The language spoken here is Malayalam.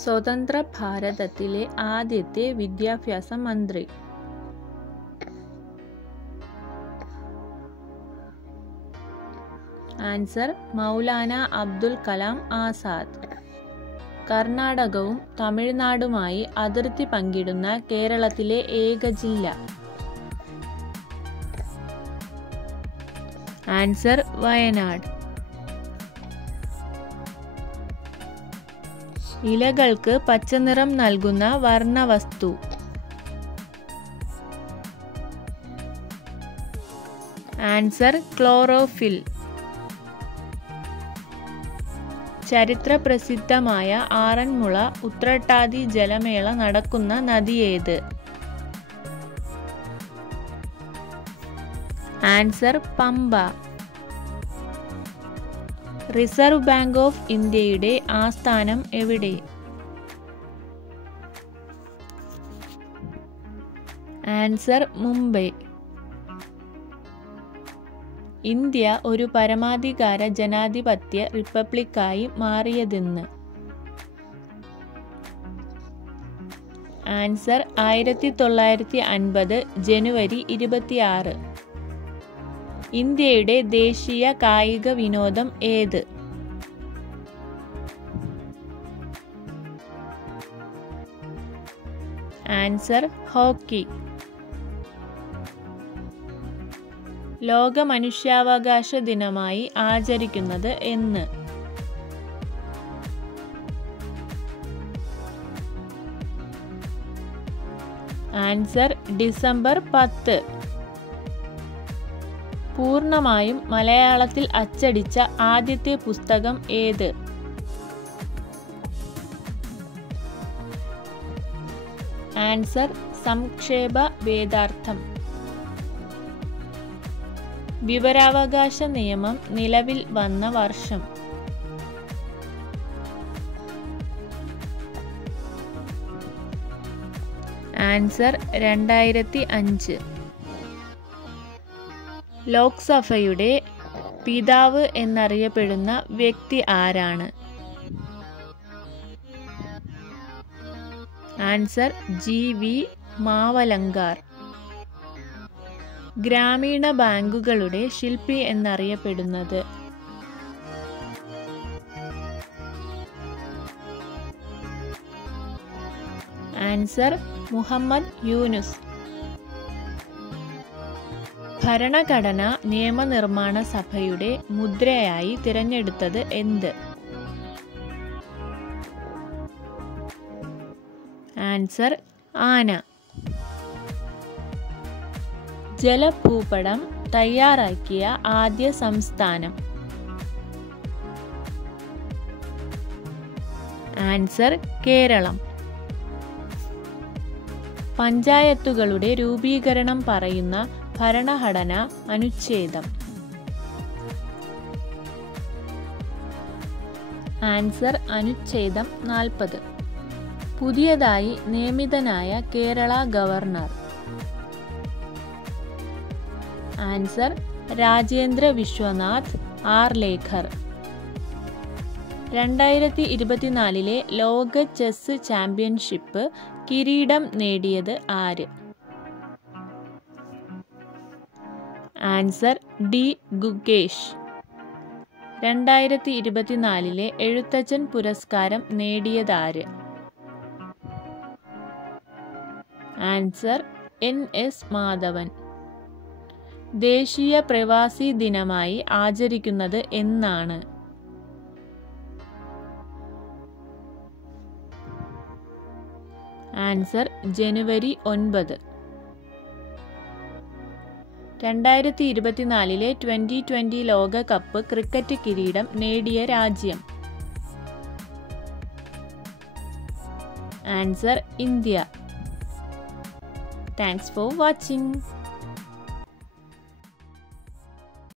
സ്വതന്ത്ര ഭാരതത്തിലെ ആദ്യത്തെ വിദ്യാഭ്യാസ മന്ത്രി? ആൻസർ മൗലാന അബ്ദുൽ കലാം ആസാദ്. കർണാടകവും തമിഴ്നാടുമായി അതിർത്തി പങ്കിടുന്ന കേരളത്തിലെ ഏക ജില്ല? ആൻസർ വയനാട്. ഇലകൾക്ക് പച്ചനിറം നൽകുന്ന വർണ്ണവസ്തു? Answer chlorophyll. ചരിത്രപ്രസിദ്ധമായ ആറന്മുള ഉത്രട്ടാതി ജലമേള നടക്കുന്ന നദിയേത്? Answer Pamba. Reserve bank of ഇന്ത്യയുടെ ആസ്ഥാനം എവിടെ? ആൻസർ മുംബൈ. ഇന്ത്യ ഒരു പരമാധികാര ജനാധിപത്യ റിപ്പബ്ലിക്കായി മാറിയതെന്ന്? ആൻസർ 1950 ജനുവരി 26. ഇന്ത്യയുടെ ദേശീയ കായിക വിനോദം ഏത്? Answer hockey. ലോക മനുഷ്യാവകാശ ദിനമായി ആചരിക്കുന്നത് എന്ന്? Answer December 10. പൂർണ്ണമായും മലയാളത്തിൽ അച്ചടിച്ച ആദ്യത്തെ പുസ്തകം ഏത്? ആൻസർ സംക്ഷേപ വേദാർത്ഥം. വിവരാവകാശ നിയമം നിലവിൽ വന്ന വർഷം? ആൻസർ 2005. ലോക്സഭയുടെ പിതാവ് എന്നറിയപ്പെടുന്ന വ്യക്തി ആരാണ്? Answer GV Mavalankar. ഗ്രാമീണ ബാങ്കുകളുടെ ശില്പി എന്നറിയപ്പെടുന്നത്? ആൻസർ മുഹമ്മദ് യൂനുസ്. ഭരണഘടനാ നിയമനിർമ്മാണ സഭയുടെ മുദ്രയായി തിരഞ്ഞെടുത്തത് എന്ത്? ആൻസർ ആന. ജലഭൂപടം തയ്യാറാക്കിയ ആദ്യ സംസ്ഥാനം? ആൻസർ കേരളം. പഞ്ചായത്തുകളുടെ രൂപീകരണം പറയുന്ന ഭരണഘടനാ അനുച്ഛേദം? ആൻസർ അനുച്ഛേദം 40. പുതിയതായി നിയമിതനായ കേരള ഗവർണർ? ആൻസർ രാജേന്ദ്ര വിശ്വനാഥ് ആർലേക്കർ. 2024 ലോക ചെസ് ചാമ്പ്യൻഷിപ്പ് കിരീടം നേടിയത് ആര്? Answer D Gukesh. 2024 എഴുത്തച്ഛൻ പുരസ്കാരം നേടിയതാര്? Answer NS Madhavan. ദേശീയ പ്രവാസി ദിനമായി ആചരിക്കുന്നത് എന്നാണ്? ആൻസർ ജനുവരി 9. 2024 T20 ലോകകപ്പ് ക്രിക്കറ്റ് കിരീടം നേടിയ രാജ്യം? Answer India. Thanks for watching.